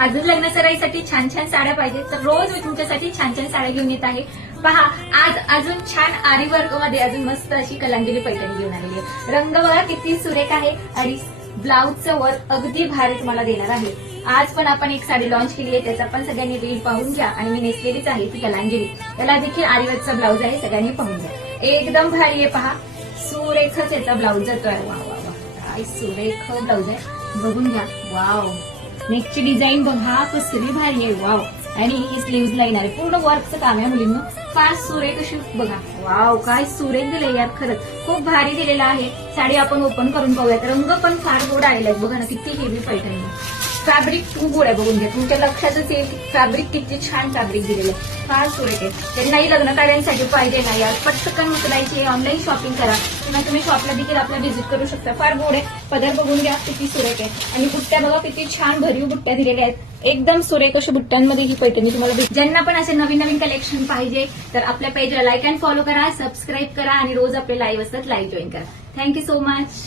अजून लग्न सराईसाठी छान छान साड्या पाहिजे तर रोज मी तुमच्यासाठी छान छान साड्या घेऊन येत आहे. पहा आज अजून छान आरी वर्क मध्ये अजून मस्त अशी कलांजली पैठणी घेऊन आलेली आहे. रंग बघा किती सुरेख आहे आणि ब्लाऊजचं वर्क अगदी भारी तुम्हाला देणार आहे. आज पण आपण एक साडी लॉन्च केली आहे, त्याचा पण सगळ्यांनी रील पाहून घ्या. आणि मी नेसलेलीच आहे ती कलांजली, त्याला देखील आरीवर्कचा ब्लाऊज आहे, सगळ्यांनी पाहून घ्या. एकदम भारी आहे. पहा सुरेखच याचा ब्लाऊज जातोय. वा वा वा काय सुरेख ब्लाऊज आहे, बघून घ्या. वाव नेकची डिझाईन बघा कसली भारी आहे. वाव आणि ही स्लीव्ह लाईन आहे, पूर्ण वर्कचं काम आहे मुलींनो. फार सुरेख अशी बघा. वाव काय सुरेख दिलंय यार, खरंच खूप भारी दिलेला आहे. साडी आपण ओपन करून पाहूयात. रंग पण फार गोड आलेला आहे, बघा ना किती हेवी पैठणी. फॅब्रिक खूप गोड आहे, बघून घ्या. तुमच्या लक्षातच येईल फॅब्रिक किती छान फॅब्रिक दिलेलं आहे, फार सुरेख आहे. त्यांनाही लग्न कार्यांसाठी पाहिजे ना यार, पटकन उचलायची, ऑनलाईन शॉपिंग करा किंवा तुम्ही शॉपला देखील आपला व्हिजिट करू शकता. फार गोड आहे. पदर बघून घ्या किती सुरेख आहे. आणि बुट्ट्या बघा किती छान भरीव बुट्ट्या दिलेल्या आहेत, एकदम सुरेख अशा बुट्ट्यांमध्ये ही पैठणी तुम्हाला भेटेल. ज्यांना पण असे नवीन नवीन कलेक्शन पाहिजे तर आपल्या पेजला लाईक अँड फॉलो करा, सबस्क्राईब करा आणि रोज आपले लाईव्ह असतात लाईव्ह जॉईन करा. Thank you so much.